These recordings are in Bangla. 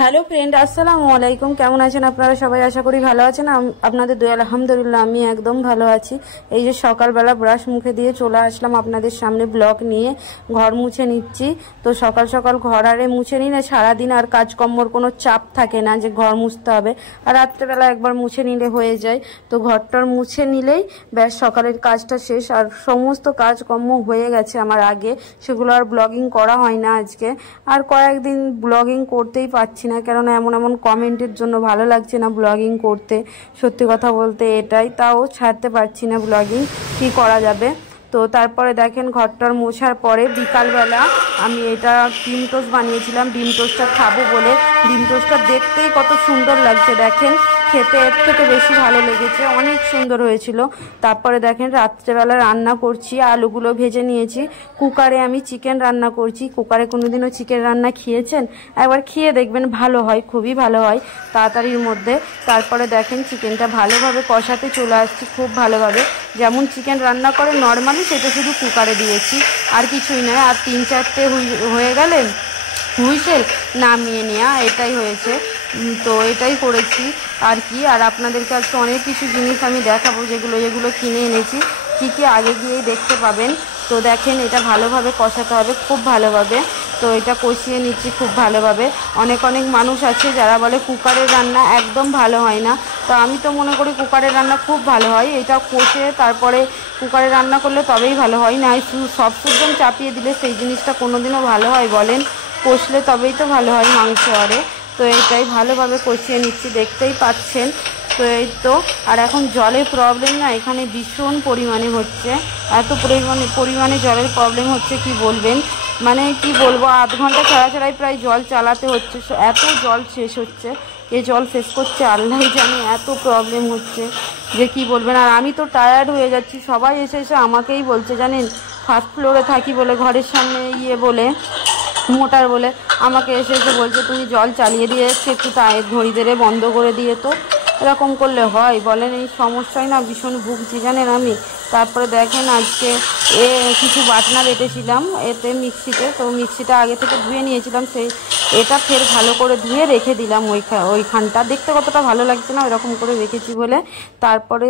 হ্যালো ফ্রেন্ড, আসসালামু আলাইকুম। কেমন আছেন আপনারা সবাই? আশা করি ভালো আছেন। আপনাদের দয়া আলহামদুলিল্লাহ আমি একদম ভালো আছি। এই যে সকালবেলা ব্রাশ মুখে দিয়ে চলে আসলাম আপনাদের সামনে ব্লগ নিয়ে। ঘর মুছে নিচ্ছি। তো সকাল সকাল ঘর আরে মুছে নিলে সারাদিন আর কাজকর্মর কোনো চাপ থাকে না যে ঘর মুছতে হবে, আর রাত্রেবেলা একবার মুছে নিলে হয়ে যায়। তো ঘরটার মুছে নিলেই ব্যাস সকালের কাজটা শেষ। আর সমস্ত কাজকর্ম হয়ে গেছে আমার আগে, সেগুলো আর ব্লগিং করা হয় না আজকে। আর কয়েকদিন ব্লগিং করতেই পারছি না, কেননা এমন এমন কমেন্টের জন্য ভালো লাগছে না ব্লগিং করতে। সত্যি কথা বলতে এটাই, তাও ছাড়তে পারছি না ব্লগিং, কি করা যাবে। তো তারপরে দেখেন ঘরটার মোছার পরে বিকালবেলা আমি এটা ডিম টোস্ট বানিয়েছিলাম। ডিম টোস্টটা খাবো বলে। ডিম টোস্টটা দেখতেই কত সুন্দর লাগছে দেখেন, খেতে এর থেকে বেশি ভালো লেগেছে, অনেক সুন্দর হয়েছিল। তারপরে দেখেন রাত্রেবেলা রান্না করছি, আলুগুলো ভেজে নিয়েছি। কুকারে আমি চিকেন রান্না করছি। কুকারে কোনোদিনও চিকেন রান্না খেয়েছেন? একবার খেয়ে দেখবেন, ভালো হয়, খুবই ভালো হয় তাড়াতাড়ির মধ্যে। তারপরে দেখেন চিকেনটা ভালোভাবে কষাতে চলে আসছি, খুব ভালোভাবে যেমন চিকেন রান্না করে নর্মালি, সেটা শুধু কুকারে দিয়েছি, আর কিছুই নয়। আর 3-4টে হয়ে গেলেন হুইসেল নামিয়ে নেওয়া, এটাই হয়েছে। তো এটাই করেছি আর কি। আর আপনাদেরকে আজকে অনেক কিছু জিনিস আমি দেখাবো, যেগুলো কিনে এনেছি, কি আগে গিয়েই দেখতে পাবেন। তো দেখেন এটা ভালোভাবে কষাতে হবে, খুব ভালোভাবে। তো এটা কষিয়ে নিচ্ছি খুব ভালোভাবে। অনেক মানুষ আছে যারা বলে কুকারের রান্না একদম ভালো হয় না। তো আমি তো মনে করি কুকারের রান্না খুব ভালো হয়। এটা কষে তারপরে কুকারে রান্না করলে তবেই ভালো হয়, না সব সুদ্ধম চাপিয়ে দিলে সেই জিনিসটা কোনোদিনও ভালো হয় বলেন? কষলে তবেই তো ভালো হয় মাংস আরে। তো এইটাই ভালোভাবে কষিয়ে নিচ্ছি, দেখতেই পাচ্ছেন। তো এই তো। আর এখন জলের প্রবলেম না এখানে ভীষণ পরিমাণে হচ্ছে, এত পরিমাণে জলের প্রবলেম হচ্ছে কি বলবেন, মানে কি বলবো, আধ ঘন্টা ছাড়াই প্রায় জল চালাতে হচ্ছে। এত জল শেষ হচ্ছে, এ জল শেষ করছে আল্লাহ জানে, এত প্রবলেম হচ্ছে যে কি বলবেন। আর আমি তো টায়ার্ড হয়ে যাচ্ছি। সবাই এসে আমাকেই বলছে, জানেন, ফার্স্ট ফ্লোরে থাকি বলে, ঘরের সামনে বলে মোটার বলে আমাকে এসে বলছে তুমি জল চালিয়ে দিয়ে যাচ্ছে, একটু ঘড়ি ধরে বন্ধ করে দিয়ে। তো এরকম করলে হয় বলেন? এই সমস্যায় না ভীষণ ভুগছি জানেন আমি। তারপরে দেখেন আজকে কিছু বাটনা বেটেছিলাম এতে মিক্সিতে। তো মিক্সিটা আগে থেকে ধুয়ে নিয়েছিলাম, এটা ফের ভালো করে ধুয়ে রেখে দিলাম ওইখানটা। দেখতে কতটা ভালো লাগছে না এরকম করে রেখেছি বলে। তারপরে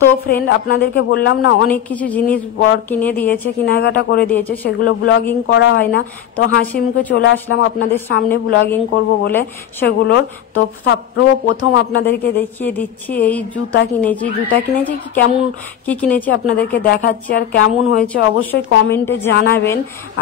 তো ফ্রেন্ড, আপনাদেরকে বললাম না অনেক কিছু জিনিস বর কিনে দিয়েছে, কেনাকাটা করে দিয়েছে, সেগুলো ব্লগিং করা হয় না। তো হাসি মুখে চলে আসলাম আপনাদের সামনে ব্লগিং করব বলে সেগুলোর। তো সর্বপ্রথম আপনাদেরকে দেখিয়ে দিচ্ছি, এই জুতা কিনেছি কেমন কি কিনেছি আপনাদেরকে দেখাচ্ছি। আর কেমন হয়েছে অবশ্যই কমেন্টে জানাবেন।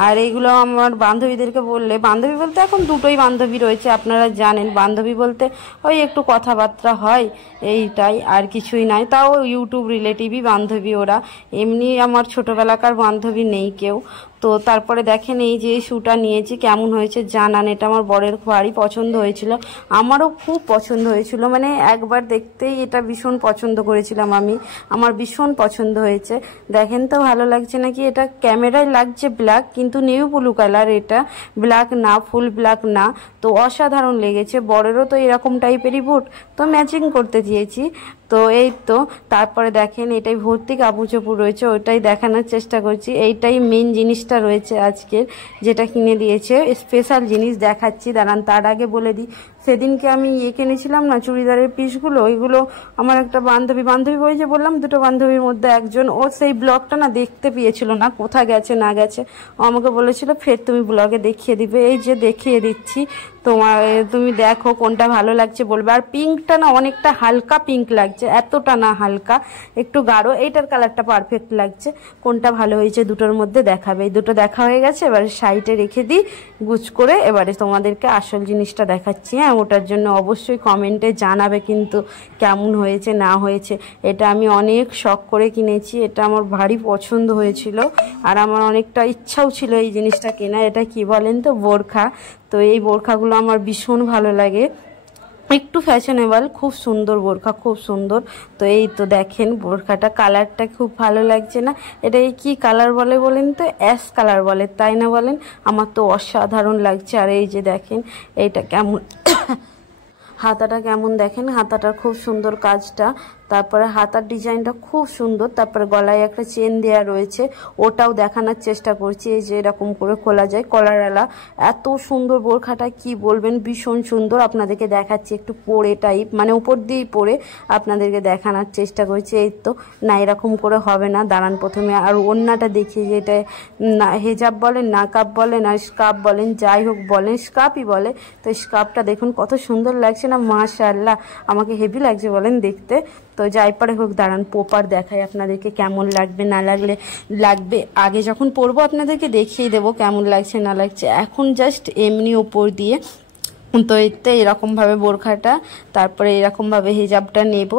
আর এইগুলো আমার বান্ধবীদেরকে বললে, বান্ধবী বলতে এখন দুটোই বান্ধবী রয়েছে, আপনারা জানেন। বান্ধবী বলতে ওই একটু কথাবার্তা হয়, এইটাই, আর কিছুই নাই। তাও ইউটিউব রিলেটিভই বান্ধবী ওরা, এমনি আমার ছোটোবেলাকার বান্ধবী নেই কেউ। তো তারপরে দেখেন এই যে শ্যুটা নিয়েছি, কেমন হয়েছে জানান। এটা আমার বরের ভারী পছন্দ হয়েছিল, আমারও খুব পছন্দ হয়েছিল, মানে একবার দেখতেই এটা ভীষণ পছন্দ করেছিলাম আমি, আমার ভীষণ পছন্দ হয়েছে। দেখেন তো ভালো লাগছে নাকি? এটা ক্যামেরায় লাগছে ব্ল্যাক, কিন্তু নিউ ব্লু কালার, এটা ব্ল্যাক না, ফুল ব্ল্যাক না। তো অসাধারণ লেগেছে। বরেরও তো এরকম টাইপেরই বুট, তো ম্যাচিং করতে দিয়েছি। তো এই তো। তারপরে দেখেন এটাই ভর্তি কাপড় চোপড় রয়েছে, ওইটাই দেখানোর চেষ্টা করছি। এইটাই মেন জিনিসটা জিনিসটা রয়েছে আজকের, যেটা কিনে দিয়েছে স্পেশাল জিনিস দেখাচ্ছি, দাঁড়ান। তার আগে বলে দিই, সেদিনকে আমি কিনেছিলাম না চুড়িদারের পিসগুলো, ওইগুলো আমার একটা বান্ধবী ওই যে বললাম দুটো বান্ধবীর মধ্যে একজন, ও সেই ব্লগটা না দেখতে পেয়েছিল না, কোথায় গেছে না গেছে, ও আমাকে বলেছিল ফের তুমি ব্লগে দেখিয়ে দিবে। এই যে দেখিয়ে দিচ্ছি তুমি দেখো কোনটা ভালো লাগছে বলবে। আর পিঙ্কটা না অনেকটা হালকা পিঙ্ক লাগছে, এতটা না হালকা, একটু গাঢ়। এইটার কালারটা পারফেক্ট লাগছে। কোনটা ভালো হয়েছে দুটোর মধ্যে দেখাবে। এই দুটো দেখা হয়ে গেছে, এবারে সাইডে রেখে দিই গুছ করে। এবারে তোমাদেরকে আসল জিনিসটা দেখাচ্ছি। হ্যাঁ, ওটার জন্য অবশ্যই কমেন্টে জানাবে কিন্তু কেমন হয়েছে না হয়েছে। এটা আমি অনেক শখ করে কিনেছি, এটা আমার ভারী পছন্দ হয়েছিল, আর আমার অনেকটা ইচ্ছাও ছিল এই জিনিসটা কেনা। এটা কি বলেন তো, বোরখা। তো এই বোরখাগুলো আমার ভীষণ ভালো লাগে, একটু ফ্যাশনেবল, খুব সুন্দর বোরখা, খুব সুন্দর। তো এই তো দেখেন বোরখাটা, কালারটা খুব ভালো লাগছে না? এটা কি কালার বলে বলেন তো? অ্যাশ কালার বলে, তাই না বলেন? আমার তো অসাধারণ লাগছে। আর এই যে দেখেন এইটা কেমন, হাতাটা কেমন দেখেন, হাতাটার খুব সুন্দর কাজটা, তারপরে হাতার ডিজাইনটা খুব সুন্দর, তারপরে গলায় একটা চেন দেওয়া রয়েছে, ওটাও দেখানোর চেষ্টা করছি। এই যে এরকম করে খোলা যায়, কলারওয়ালা। এত সুন্দর বোরখাটা কি বলবেন, ভীষণ সুন্দর। আপনাদেরকে দেখাচ্ছি একটু পরে টাইপ, মানে উপর দিয়েই পরে আপনাদেরকে দেখানোর চেষ্টা করছি। এই তো না, এরকম করে হবে না, দাঁড়ান প্রথমে আর ওড়নাটা দেখি, যে এটা না হেজাব বলেন, নাকাব বলেন, আর স্কার্ফ বলেন, যাই হোক বলেন, স্কার্ফই বলে। তো স্কার্ফটা দেখুন কত সুন্দর লাগছে না, মাশাআল্লাহ, আমাকে হেভি লাগছে বলেন দেখতে। তো যাই পারে হোক, দাঁড়ান পোপার দেখাই আপনাদেরকে কেমন লাগবে না লাগবে। আগে যখন পরবো আপনাদেরকে দেখিয়ে দেবো কেমন লাগছে না লাগছে। এখন জাস্ট এমনি ওপর দিয়ে তো এতে এরকমভাবে বোরখাটা, তারপরে এরকমভাবে হিজাবটা নেব,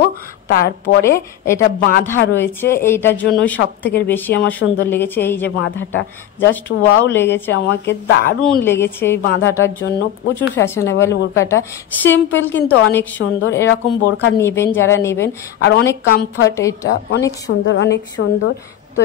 তারপরে এটা বাঁধা রয়েছে। এইটার জন্য সব থেকে বেশি আমার সুন্দর লেগেছে এই যে বাঁধাটা, জাস্ট ওয়াও লেগেছে আমাকে, দারুণ লেগেছে এই বাঁধাটার জন্য। প্রচুর ফ্যাশনেবল বোরখাটা, সিম্পল কিন্তু অনেক সুন্দর। এরকম বোরখা নেবেন যারা নেবেন, আর অনেক কমফর্ট, এটা অনেক সুন্দর, অনেক সুন্দর। তো